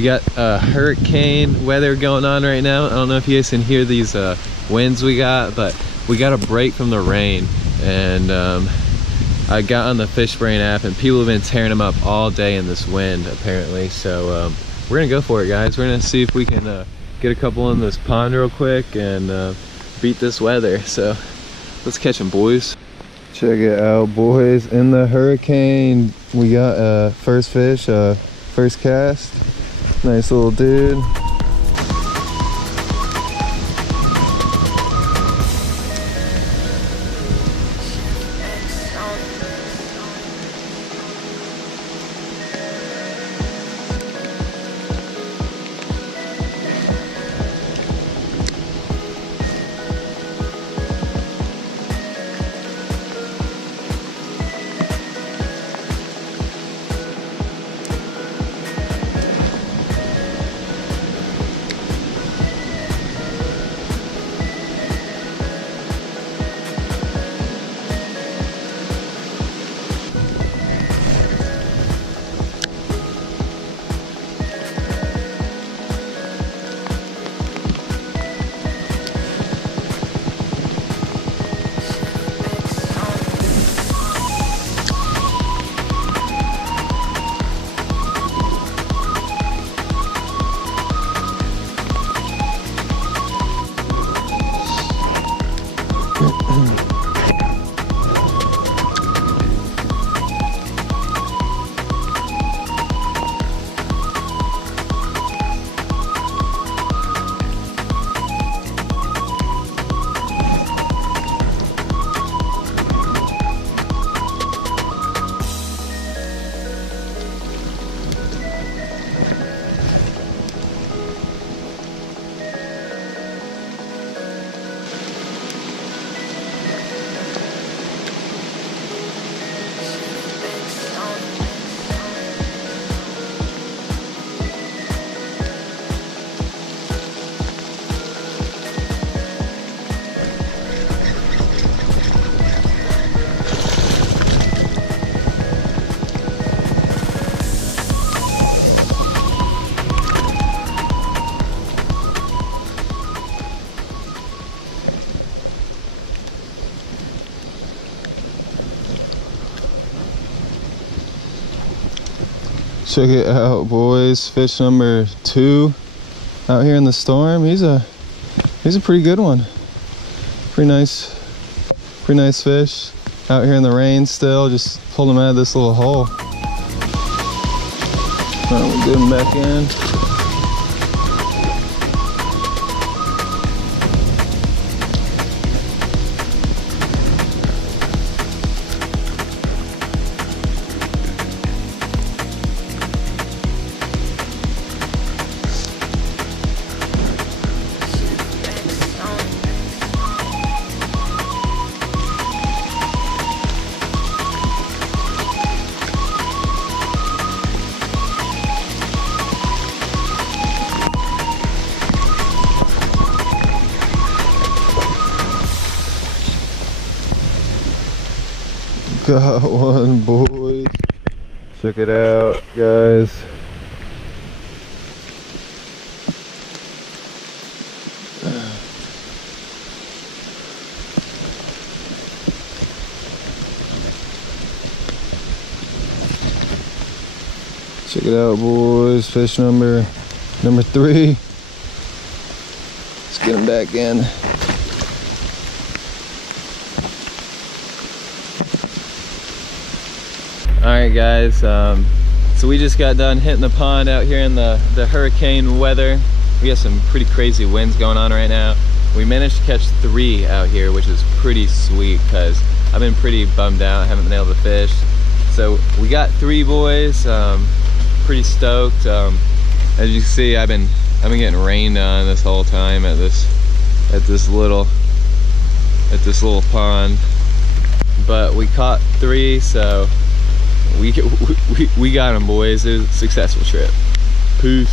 We got hurricane weather going on right now. I don't know if you guys can hear these winds we got, but we got a break from the rain. And I got on the Fishbrain app and people have been tearing them up all day in this wind apparently. So we're gonna go for it, guys. We're gonna see if we can get a couple in this pond real quick and beat this weather. So let's catch them, boys. Check it out, boys. In the hurricane, we got first fish, first cast. Nice little dude. Check it out, boys. Fish number 2 out here in the storm. He's a pretty good one. Pretty nice fish out here in the rain still. Just pulled him out of this little hole. We'll get him back in. Got one, boys. Check it out, guys. Check it out, boys. Fish number 3. Let's get him back in. Alright, guys, so we just got done hitting the pond out here in the hurricane weather. We got some pretty crazy winds going on right now. We managed to catch 3 out here, which is pretty sweet because I've been pretty bummed out, haven't been able to fish. So we got 3, boys. Pretty stoked. As you can see, I've been getting rained on this whole time at this little pond. But we caught 3, so we got them, boys. It was a successful trip. Peace.